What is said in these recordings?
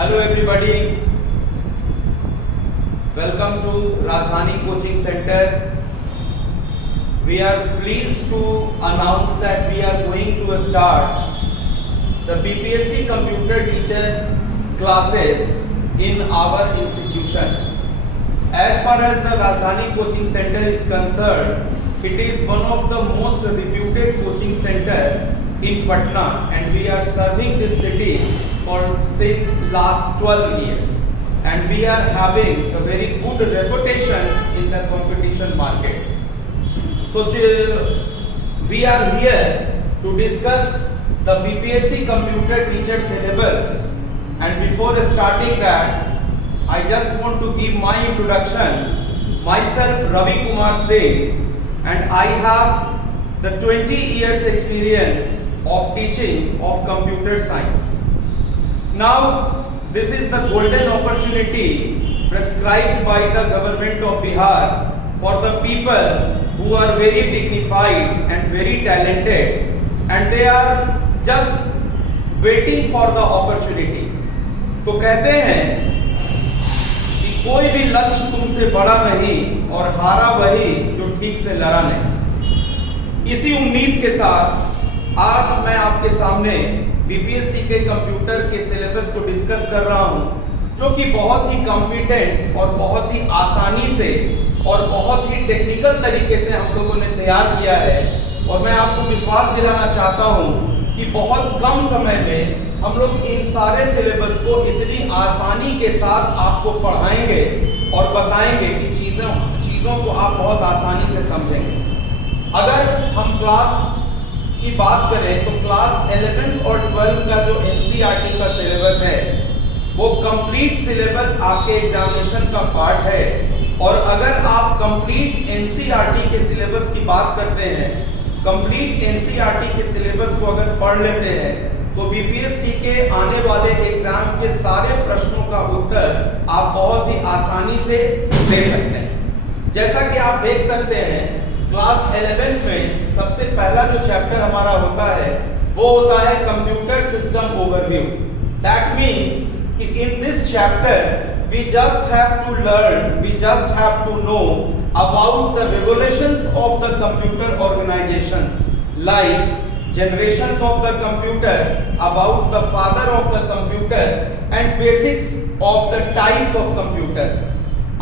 Hello everybody, welcome to Rajdhani Coaching Center. We are pleased to announce that we are going to start the BPSC computer teacher classes in our institution. As far as the Rajdhani Coaching Center is concerned, it is one of the most reputed coaching center in Patna, and we are serving this city since last 12 years, and we are having a very good reputations in the competition market. So we are here to discuss the BPSC computer teacher syllabus, and before starting that, I just want to give my introduction. Myself Ravi Kumar Singh, and I have the 20 years experience of teaching of computer science. Now, this is the golden opportunity prescribed by the government of Bihar for the people who are very dignified and very talented, and they are just waiting for the opportunity. तो कहते हैं कि कोई भी लक्ष्य तुमसे बड़ा नहीं और हारा वही जो ठीक से लड़ा नहीं। इसी उम्मीद के साथ आज मैं आपके सामने बीपीएससी के कंप्यूटर के सिलेबस को डिस्कस कर रहा हूं, जो कि बहुत ही कॉम्पिटेंट और बहुत ही आसानी से और बहुत ही टेक्निकल तरीके से हम लोगों ने तैयार किया है। और मैं आपको विश्वास दिलाना चाहता हूं कि बहुत कम समय में हम लोग इन सारे सिलेबस को इतनी आसानी के साथ आपको पढ़ाएंगे और बताएंगे कि चीज़ों को आप बहुत आसानी से समझेंगे। अगर हम क्लास की बात करें तो क्लास 11 और 12 का जो एनसीईआरटी का सिलेबस है वो कंप्लीट सिलेबस आपके एग्जामिनेशन का पार्ट है। और अगर आप कंप्लीट एनसीईआरटी के सिलेबस की बात करते हैं, कंप्लीट एनसीईआरटी के सिलेबस को अगर पढ़ लेते हैं तो बीपीएससी के आने वाले एग्जाम के सारे प्रश्नों का उत्तर आप बहुत ही आसानी से दे सकते हैं। जैसा कि आप देख सकते हैं, क्लास 11 में सबसे पहला जो चैप्टर हमारा होता है वो होता है computer system overview. That means कि in this chapter we just have to learn, we just have to know about the revolutions of the computer organizations, like generations of the computer, about the father of the computer, and basics of the types of computer.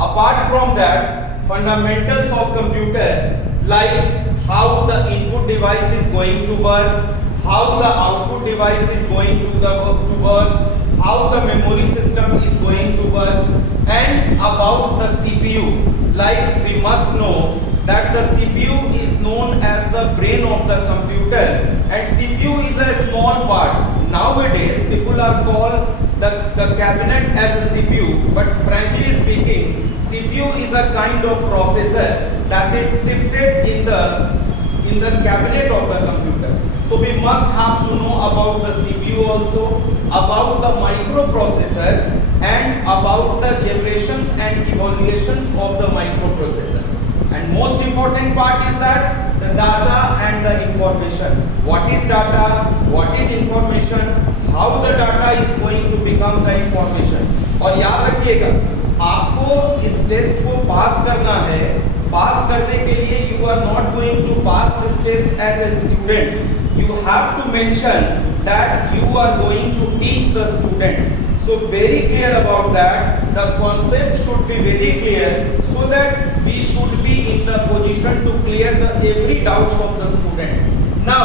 Apart from that, fundamentals of computer, like how the input device is going to work, how the output device is going to work, how the memory system is going to work, and about the CPU. Like we must know that the CPU is known as the brain of the computer, and CPU is a small part. Nowadays people are called the cabinet as a CPU, but frankly speaking, CPU is a kind of processor that is shifted in the cabinet of the computer. So we must have to know about the CPU also, about the microprocessors, and about the generations and evaluations of the microprocessors. And most important part is that the data and the information. What is data? What is information? How the data is going to become the information? और याद रखिएगा, आपको इस test को पास करना है। पास करने के लिए you are not going to pass this test as a student. You have to mention that you are going to teach the student. So very clear about that. The concept should be very clear so that we should be in the position to clear every doubts of the student. Now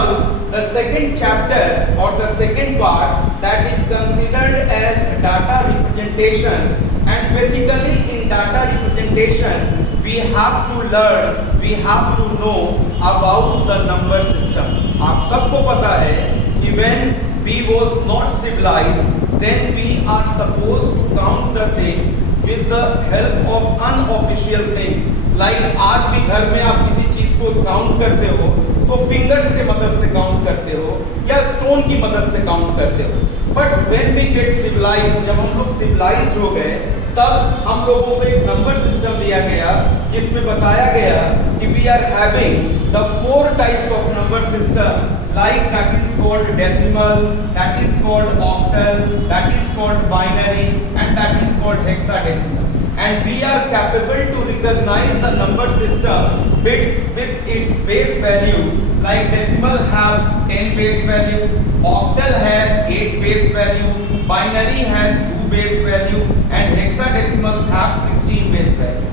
the second chapter or the second part, that is considered as data representation, and basically in data representation we have to learn, we have to know about the number system. आप सबको पता है कि when we was not civilized, then we are supposed to count the things with the help of unofficial things. Like आज भी घर में आप किसी चीज को काउंट करते हो तो फिंगर्स के मदद से काउंट करते हो या स्टोन की मदद से काउंट करते हो। But when we get civilized, जब हम लोग civilized हो गए तब हम लोगों को एक नंबर सिस्टम दिया गया जिसमें बताया गया कि we are having the 4 types of number system, like that is called decimal, that is called octal, that is called binary, and that is called hexadecimal. And we are capable to recognize the number system bits with its base value, like decimal have 10 base value, octal has 8 base value, binary has 2 base value, and hexadecimals have 16 base value.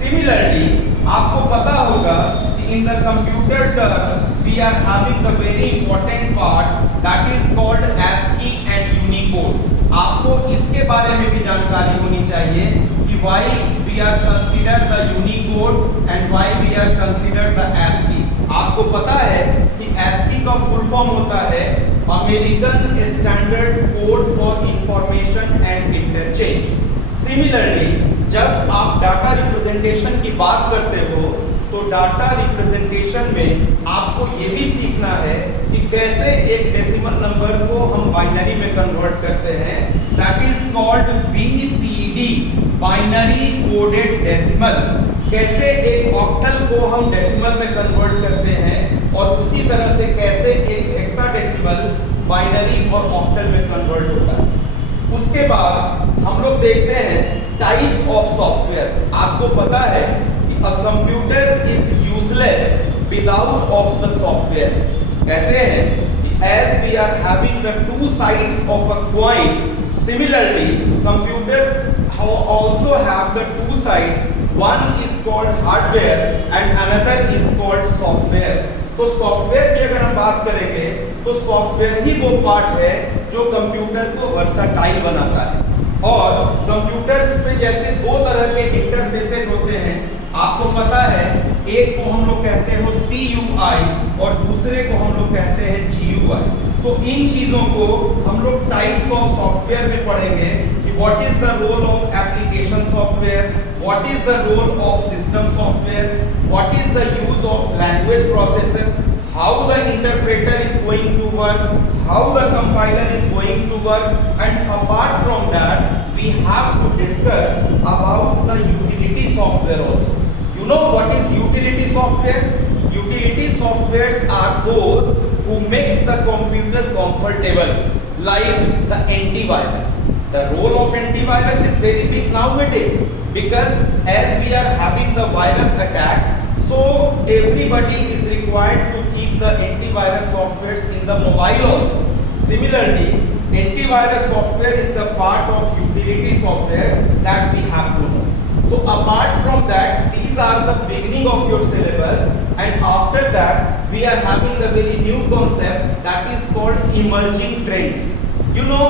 Similarly, आपको पता होगा कि in the computer term we are having the very important part that is called ASCII and Unicode. आपको इसके बारे में भी जानकारी होनी चाहिए कि why we are considered the Unicode and why we are considered the ASCII. आपको पता है कि ASCII का फुल फॉर्म होता है American standard code for information and interchange. Similarly, जब आप डाटा रिप्रेजेंटेशन की बात करते हो तो डाटा रिप्रेजेंटेशन में आपको ये भी सीखना है कि कैसे एक डेसिमल नंबर को हम बाइनरी में कन्वर्ट करते हैं. That is called BCD, binary coded decimal. कैसे एक ऑक्टल को हम डेसिमल में कन्वर्ट करते हैं और उसी तरह से कैसे एक हेक्साडेसिमल बाइनरी और ऑक्टल में कन्वर्ट होता है. उसके बाद हम लोग देखते हैं टाइप्स ऑफ सॉफ्टवेयर. आपको पता है कि a computer is useless without of the software. कहते हैं कि as we are having the 2 sides of a coin, similarly computers also have the 2 sides. One is called hardware and another is called software. तो software की अगर हम बात करेंगे तो सॉफ्टवेयर ही वो पार्ट है जो कंप्यूटर को वर्साटाइल बनाता है. और कंप्यूटर्स पे जैसे 2 तरह के इंटरफेसेस होते हैं. आपको पता है एक को हम लोग कहते हैं CUI और दूसरे को हम लोग कहते हैं GUI. तो इन चीजों को हम लोग टाइप्स ऑफ सॉफ्टवेयर में पढ़ेंगे कि what is the role of application software, what is the role of system software, what is the use of language processor, how the interpreter is going to work, how the compiler is going to work, and apart from that we have to discuss about the utility software also. You know what is utility software? Utility softwares are those who makes the computer comfortable, like the antivirus. The role of antivirus is very big nowadays because as we are having the virus attack, so everybody is required to keep the antivirus softwares in the mobile also. Similarly, antivirus software is the part of utility software that we have to know. So apart from that, these are the beginning of your syllabus, and after that we are having the very new concept that is called emerging trends. You know,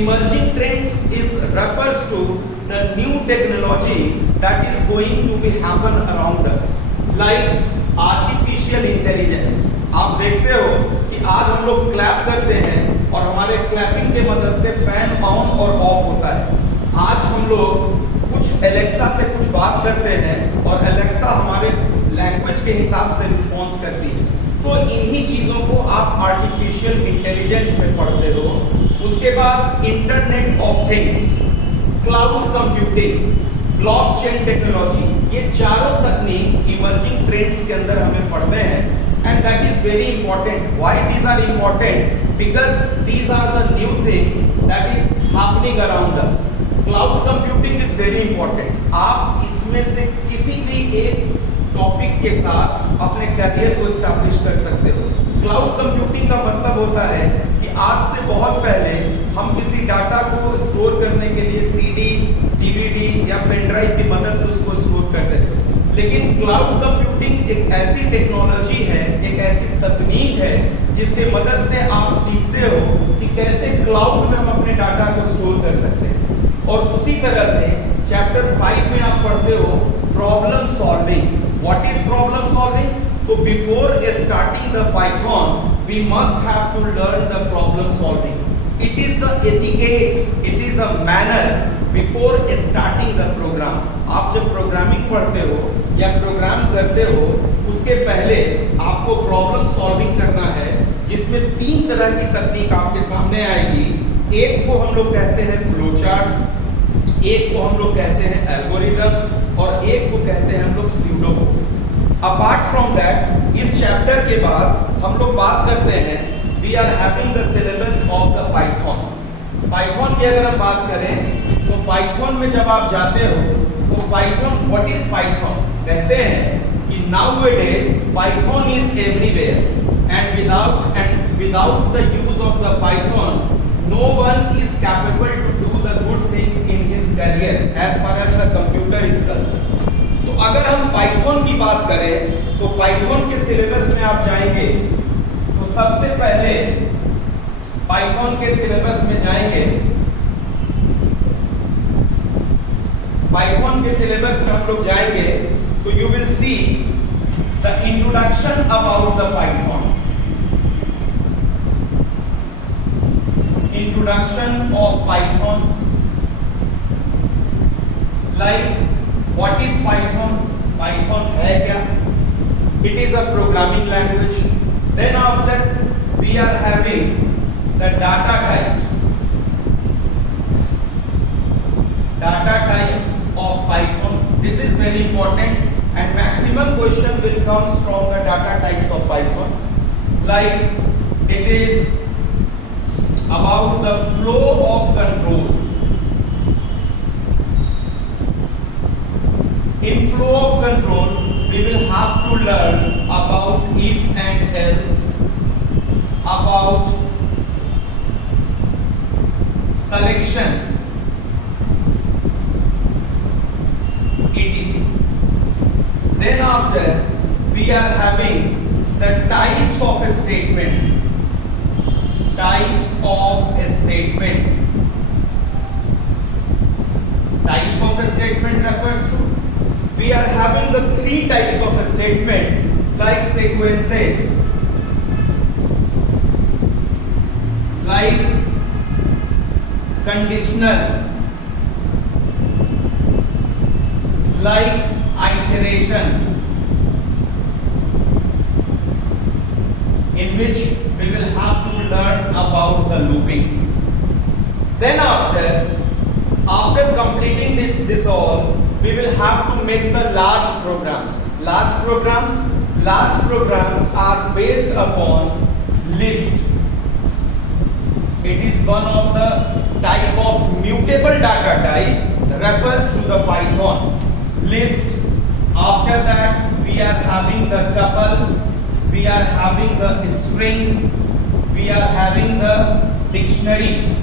emerging trends is refers to the new technology that is going to be happen around us, like artificial intelligence. आप देखते हो कि आज हम लोग clap करते हैं और हमारे क्लैपिंग के मदद से फैन ऑन और ऑफ होता है. आज हम लोग कुछ एलेक्सा से कुछ बात करते हैं और एलेक्सा हमारे लैंग्वेज के हिसाब से रिस्पॉन्स करती है. तो इन्हीं चीज़ों को आप आर्टिफिशियल इंटेलिजेंस में पढ़ते हो. उसके बाद internet of things, cloud computing, blockchain technology, ये चारों तकनीक इमर्जिंग ट्रेंड्स के अंदर हमें पढ़ने हैं. And that is very important. Why these are important? Because these are the new things that is happening around us. Cloud computing is very important. आप इसमें से किसी भी एक टॉपिक के साथ अपने करियर को एस्टैब्लिश कर सकते हो. क्लाउड कंप्यूटिंग का मतलब होता है कि आज से बहुत पहले हम किसी डाटा को स्टोर करने के लिए CD, DVD या पेन ड्राइव की मदद से उसको स्टोर करते थे. लेकिन क्लाउड कंप्यूटिंग एक ऐसी टेक्नोलॉजी है, एक ऐसी तकनीक है जिसके मदद से आप सीखते हो कि कैसे क्लाउड में हम अपने डाटा को स्टोर कर सकते हैं. और उसी तरह से चैप्टर 5 में आप पढ़ते हो problem solving. What is problem solving? तो before starting the Python we must have to learn the problem solving. It is the etiquette, it is a manner before starting the program. आप जब programming पढ़ते हो या programme करते हो उसके पहले आपको प्रॉब्लम सॉल्विंग करना है, जिसमें 3 तरह की तकनीक आपके सामने आएगी. एक को हम लोग कहते हैं फ्लो चार्ट, एक को हम लोग कहते हैं एल्गोरिदम्स और एक को कहते हैं हम लोग pseudo code. Apart from that, इस चैप्टर के बाद हम लोग बात करते हैं, we are having the syllabus of the Python. Python की अगर हम बात करें तो पाइथन में जब आप जाते हो तो पाइथन, व्हाट इज पाइथन? कहते हैं कि nowadays Python is everywhere and without the use of the Python no one is capable to do the good things in his career as far as the computer is concerned। तो अगर हम Python की बात करें तो Python के syllabus में आप जाएंगे तो सबसे पहले पाइथन के सिलेबस में जाएंगे, पाइथन के सिलेबस में हम लोग जाएंगे तो you will see the introduction about the Python, introduction of Python, like what is Python? Python है क्या? It is a programming language. Then after we are having the data types. Data types of Python. This is very important and maximum question will comes from the data types of Python. Like it is about the flow of control. In flow of control, we will have to learn about if and else, about selection, etc. Then after, we are having the types of a statement. Types of a statement. Types of a statement refers to, we are having the three types of a statement like sequences, like conditional, like iteration, in which we will have to learn about the looping. Then after completing this all, we will have to make the large programs. Large programs are based upon list. It is one of the type of mutable data type refers to the Python list. After that, we are having the tuple, we are having the string, we are having the dictionary.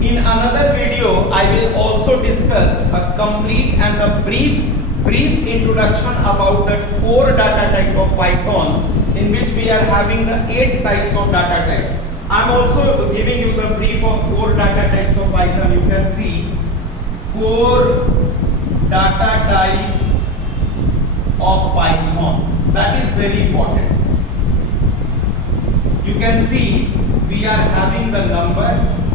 In another video, I will also discuss a complete and a brief introduction about the core data type of Pythons, in which we are having the 8 types of data types. I am also giving you the brief of core data types of Python. You can see core data types of Python. That is very important. You can see we are having the numbers,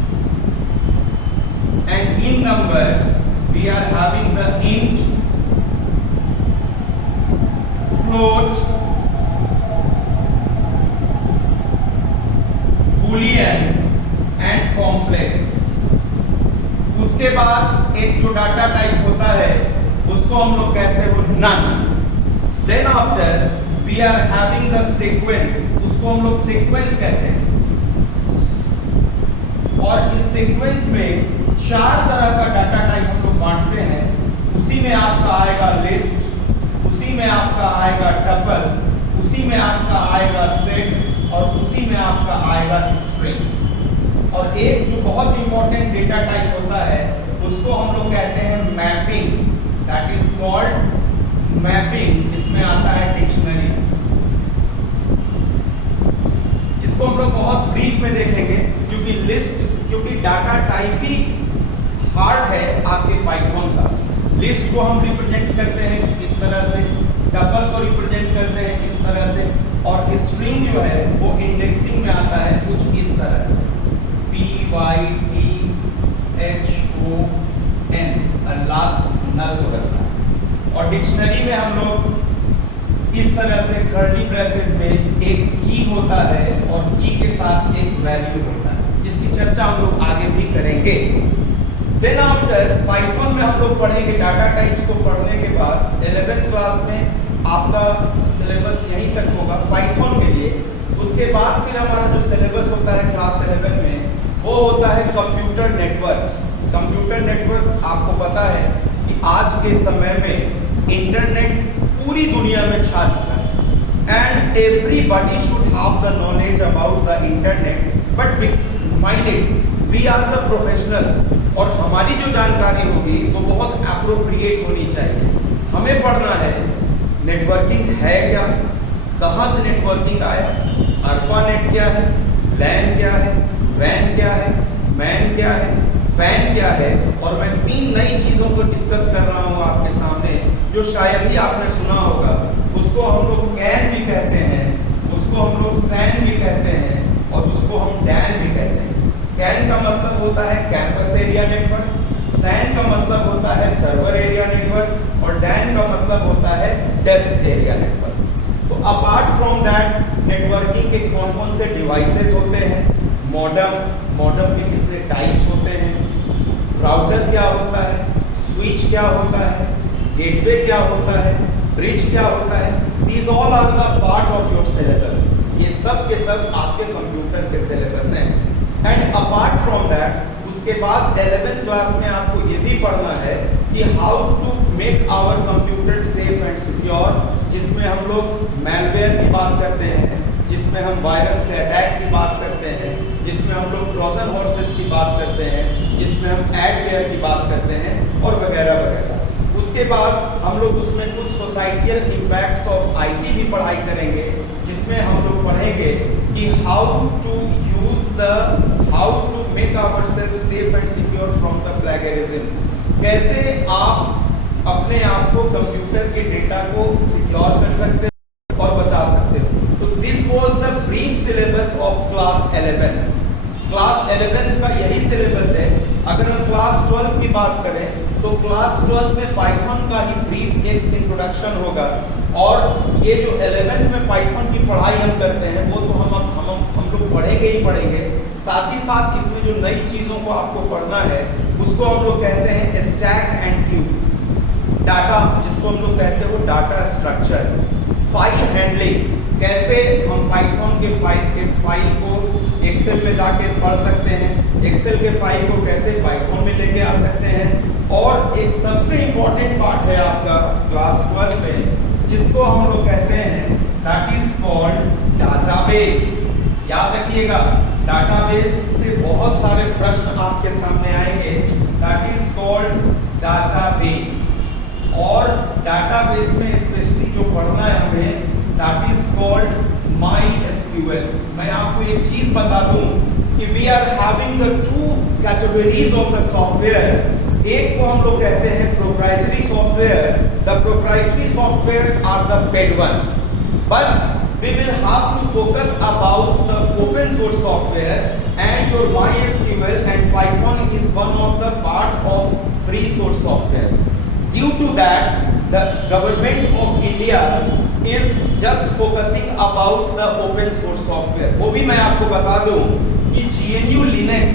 and in numbers we are having the int, float, boolean and complex. उसके बाद एक जो data type होता है उसको हम लोग कहते हैं वो none. Then after we are having the sequence, उसको हम लोग sequence कहते हैं। और इस sequence में 4 तरह का डाटा टाइप हम लोग बांटते हैं। उसी में आपका आएगा लिस्ट, उसी में आपका आएगा टपल, उसी में आपका आएगा सेट और उसी में आपका आएगा स्ट्रिंग। और एक जो बहुत इंपॉर्टेंट डेटा टाइप होता है उसको हम लोग कहते हैं mapping, that is called mapping. इसमें आता है डिक्शनरी। इसको हम लोग बहुत ब्रीफ में देखेंगे क्योंकि डाटा टाइप ही हार्ट है आपके पाइथन का। लिस्ट को हम रिप्रेजेंट करते हैं इस तरह से, टपल को रिप्रेजेंट करते हैं इस तरह से, और स्ट्रिंग जो है वो इंडेक्सिंग में आता है कुछ इस तरह से, PYTHON, लास्ट नल को रखता है। और डिक्शनरी में हम लोग इस तरह से कर्ली ब्रेसेस में एक की होता है और की के साथ एक वैल्यू होता है। जिसकी चर्चा हम लोग आगे भी करेंगे। देन आफ्टर पाइथन में हम लोग पढ़ेंगे डाटा टाइप्स को पढ़ने के बाद 11th क्लास में आपका सिलेबस यहीं तक होगा पाइथन के लिए। उसके बाद फिर हमारा जो सिलेबस होता है क्लास 11 में वो होता है कंप्यूटर नेटवर्क्स। कंप्यूटर नेटवर्क्स आपको पता है कि आज के समय में इंटरनेट पूरी दुनिया में छा चुका है and everybody should have the knowledge about the internet, but mind it we are the professionals, और हमारी जो जानकारी होगी वो बहुत एप्रोप्रिएट होनी चाहिए। हमें पढ़ना है नेटवर्किंग है क्या, कहाँ से नेटवर्किंग आया, ARPANET क्या है, LAN क्या है, WAN क्या है, MAN क्या है, PAN क्या है, और मैं 3 नई चीज़ों को डिस्कस कर रहा हूँ आपके सामने जो शायद ही आपने सुना होगा। उसको हम लोग CAN भी कहते हैं, उसको हम लोग SAN भी कहते हैं, और उसको हम DAN भी कहते हैं। CAN का मतलब होता है कैंपस एरिया नेटवर्क, SAN का मतलब होता है सर्वर एरिया नेटवर्क, और DAN का मतलब होता है डेस्क एरिया नेटवर्क। तो अपार्ट फ्रॉम दैट नेटवर्किंग के कौन कौन से डिवाइसेस होते हैं, मॉडम के कितने टाइप्स होते हैं, राउटर क्या होता है, स्विच क्या होता है, गेटवे क्या होता है, ब्रिज क्या होता है, these all are the part of your syllabus. ये सब के सब आपके कंप्यूटर के सिलेबस हैं। एंड अपार्ट फ्रॉम दैट उसके बाद 11th क्लास में आपको ये भी पढ़ना है कि how to make our computer safe and secure, जिसमें हम लोग मैलवेयर की बात करते हैं, जिसमें हम वायरस के अटैक की बात करते हैं, जिसमें हम लोग ट्रोजन हॉर्सेस की बात करते हैं, जिसमें हम एडवेयर की बात करते हैं, और वगैरह वगैरह। उसके बाद हम लोग उसमें कुछ सोसाइटियल इम्पैक्ट्स ऑफ आईटी भी पढ़ाई करेंगे, जिसमें हम लोग पढ़ेंगे कि how to make ourselves safe and secure from the plagiarism, कैसे आप अपने आप को कंप्यूटर के डेटा को सिक्योर कर सकते हो और बचा सकते हो। तो this was the brief syllabus of class 11। Class 11 का यही सिलेबस है। अगर हम क्लास 12 की बात करें तो क्लास 12 में पाइथन का ही ब्रीफ एक इंट्रोडक्शन होगा, और ये जो 11th में पाइथन की पढ़ाई हम करते हैं वो तो हम लोग पढ़ेंगे ही पढ़ेंगे। साथ ही साथ इसमें जो नई चीज़ों को आपको पढ़ना है उसको हम लोग कहते हैं स्टैक एंड क्यू, डाटा जिसको हम लोग कहते हैं वो डाटा स्ट्रक्चर, फाइल हैंडलिंग, कैसे हम पाइथन के फाइल को एक्सेल में जाके पढ़ सकते हैं, एक्सेल के फाइल को कैसे पाइथन में लेके आ सकते हैं, और एक सबसे इम्पोर्टेंट पार्ट है आपका क्लास 12 में जिसको हम लोग कहते हैं दैट इज कॉल्ड डाटाबेस। याद रखिएगा, डाटाबेस से बहुत सारे प्रश्न आपके सामने आएंगे। दैट इज कॉल्ड डाटाबेस, और डाटाबेस में स्पेशली जो पढ़ना है हमें दैट इज कॉल्ड MySQL। मैं आपको एक चीज बता दूं कि we are having the 2 categories of the software. एक को हम लोग कहते हैं proprietary software. The proprietary softwares are the paid one, but we will have to focus about the open source software, and your MySQL and Python is one of the part of free source software. Due to that, the government of India is just focusing about the open source software. वो भी मैं आपको बता दूं कि GNU Linux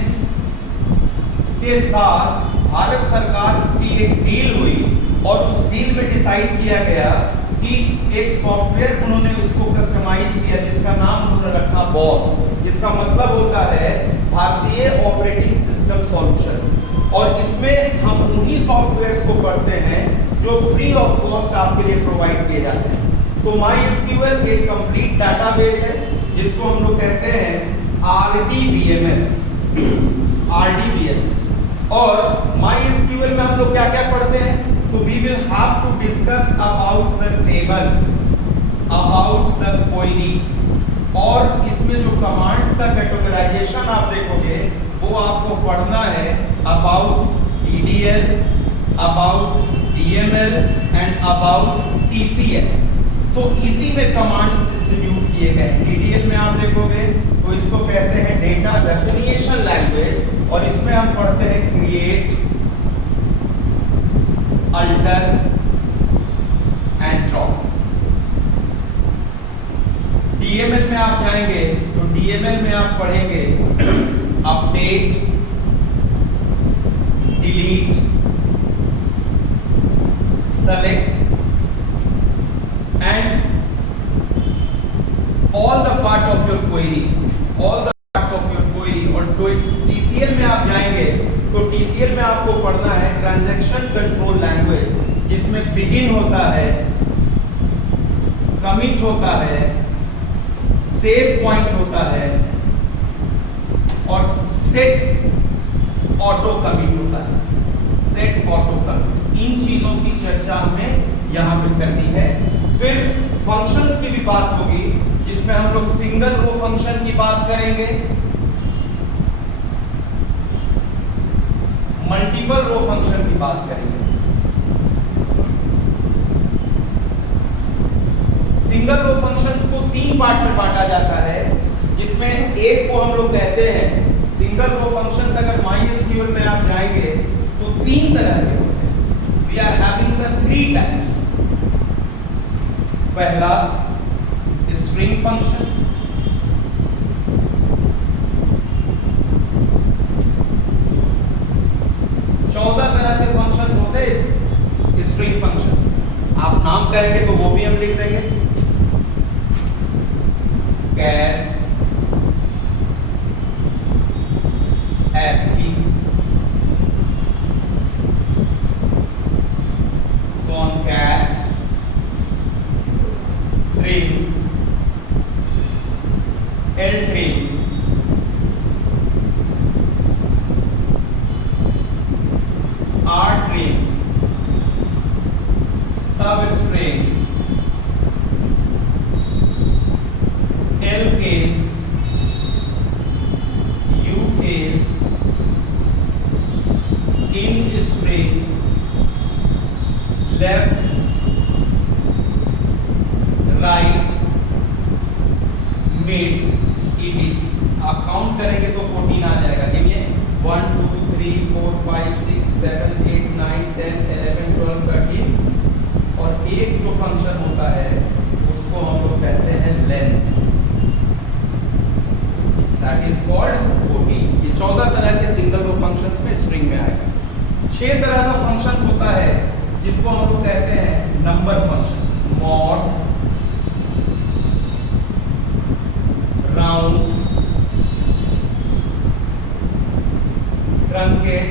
के साथ भारत सरकार की एक डील हुई, और उस डील में डिसाइड किया गया कि एक सॉफ्टवेयर उन्होंने उसको कस्टमाइज किया जिसका नाम उन्होंने रखा बॉस, जिसका मतलब होता है भारतीय ऑपरेटिंग सिस्टम सॉल्यूशंस। और इसमें हम उन्हीं सॉफ्टवेयर्स को पढ़ते हैं जो फ्री ऑफ कॉस्ट आपके लिए प्रोवाइड किए जाते हैं। तो MySQL एक कंप्लीट डाटाबेस है जिसको हम लोग कहते हैं RDBMS। और MySQL में हम लोग क्या क्या पढ़ते हैं, तो we will have to discuss about the table, about the query, और इसमें जो कमांड्स का कैटेगराइजेशन आप देखोगे वो आपको पढ़ना है about DDL, about DML and about TCL। तो इसी में कमांड्स डिस्ट्रीब्यूट किए गए। DDL में आप देखोगे तो इसको कहते हैं डेटा डेफिनेशन लैंग्वेज, और इसमें हम पढ़ते हैं create, alter and drop. DML में आप जाएंगे तो DML में आप पढ़ेंगे update, delete, select, and all the part of your query, all the parts of your query. और TCL में आप जाएंगे तो TCL में आपको पढ़ना है ट्रांजैक्शन कंट्रोल लैंग्वेज, जिसमें बिगिन होता है, कमिट होता है, सेव पॉइंट होता है और सेट ऑटो कमिट होता है। सेट ऑटो कमिट, इन चीजों की चर्चा हमें यहां पे करनी है। फिर फंक्शंस की भी बात होगी, जिसमें हम लोग सिंगल रो फंक्शन की बात करेंगे, मल्टीपल रो फंक्शन की बात करेंगे। सिंगल रो फंक्शंस को 3 पार्ट में बांटा जाता है, जिसमें एक को हम लोग कहते हैं सिंगल रो फंक्शंस। अगर MySQL में आप जाएंगे तो 3 तरह के होते हैं। We are having the 3 types. पहला स्ट्रिंग फंक्शन, फंक्शंस होते हैं स्ट्रिंग फंक्शंस। आप नाम कहेंगे तो वो भी हम लिख देंगे, कैर, ASCII, concat, trim, ltrim, rtrim, substring, lcase, ucase, intstring, left, right, mid, etc. आप काउंट करेंगे तो 14 आ जाएगा। गिनिए 1 2 3 4 5 6 7 8 9 10 11 12 13। और एक जो फंक्शन होता है उसको हम लोग कहते हैं लेंथ, दैट इज कॉल्ड 14। ये 14 तरह के सिंगल रो फंक्शंस में स्ट्रिंग में आएगा। 6 तरह का फंक्शंस होता है जिसको हम लोग कहते हैं number function, mod, round, truncate,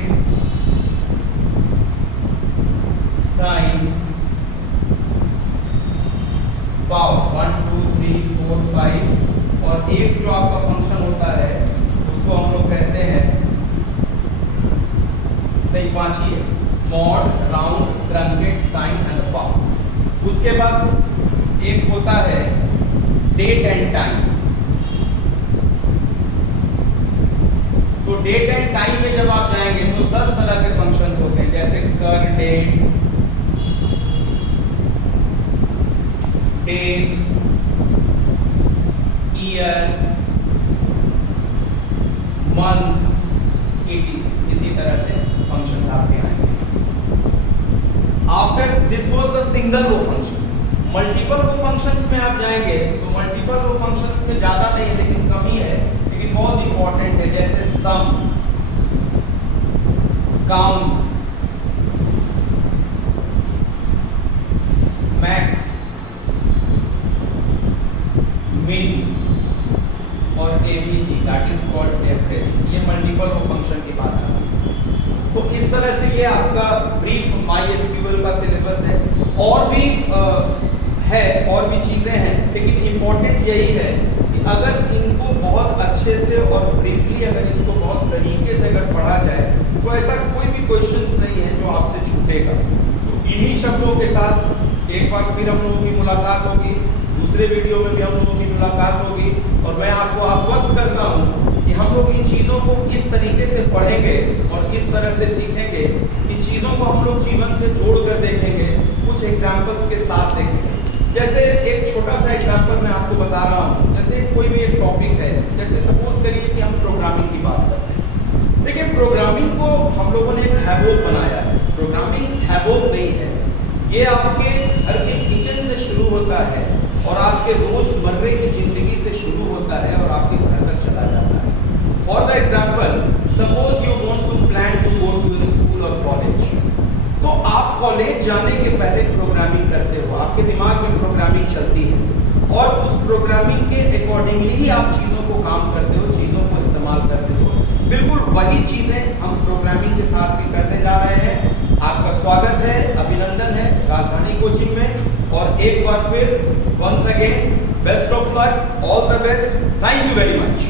sign, pow 1 2 3 4 5। और एक जो आपका फंक्शन होता है उसको हम लोग कहते हैं, नहीं 5 ही है, mod, round, truncate, sign and pow. उसके बाद एक होता है डेट एंड टाइम। तो डेट एंड टाइम में जब आप जाएंगे तो 10 तरह के फंक्शंस होते हैं, जैसे curdate, date, year, month, etc. इसी तरह से फंक्शंस आपके आएंगे। After this was the single row function. Multiple row functions में आप जाएंगे तो मल्टीपल रो फंक्शंस में ज्यादा नहीं है, लेकिन कम ही है, लेकिन बहुत इंपॉर्टेंट है, जैसे सम, काउंट, मैक्स, मिन और AVG, that is called average. ये मल्टीपल रो फंक्शन की बात है। तो इस तरह से ये आपका ब्रीफ MySQL का सिलेबस है। और भी और भी चीजें हैं, लेकिन इंपॉर्टेंट यही है कि अगर इनको बहुत अच्छे से और ब्रीफली अगर इसको बहुत तरीके से अगर पढ़ा जाए तो ऐसा कोई भी क्वेश्चंस नहीं है जो आपसे छूटेगा। तो इन्हीं शब्दों के साथ एक बार फिर हम लोगों की मुलाकात होगी, दूसरे वीडियो में भी हम लोगों की मुलाकात होगी। और मैं आपको आश्वस्त करता हूँ कि हम लोग इन चीज़ों को इस तरीके से पढ़ेंगे और इस तरह से सीखेंगे कि चीज़ों को हम लोग जीवन से जोड़ कर देखेंगे, कुछ एग्जाम्पल्स के साथ देखेंगे। जैसे एक छोटा सा एग्जाम्पल मैं आपको बता रहा हूँ, जैसे कोई भी एक टॉपिक है, जैसे सपोज करिए कि हम प्रोग्रामिंग की बात करते हैं। देखिए प्रोग्रामिंग को हम लोगों ने एक हैबोट बनाया है। प्रोग्रामिंग हैबोट नहीं है, ये आपके घर के किचन से शुरू होता है और आपके रोजमर्रे की जिंदगी से शुरू होता है और आपके घर तक चला जाता है। For the example suppose you want to plan to go to your school और कॉलेज, तो आप कॉलेज जाने के पहले प्रोग्रामिंग करते हो, आपके दिमाग में प्रोग्रामिंग चलती है और उस प्रोग्रामिंग के अकॉर्डिंगली ही आप चीज़ों को काम करते हो, चीज़ों को इस्तेमाल करते हो। बिल्कुल वही चीज़ें हम प्रोग्रामिंग के साथ भी करने जा रहे हैं। आपका स्वागत है, अभिनंदन है राजधानी कोचिंग में, और एक बार फिर once again best of luck, all the best, thank you very much.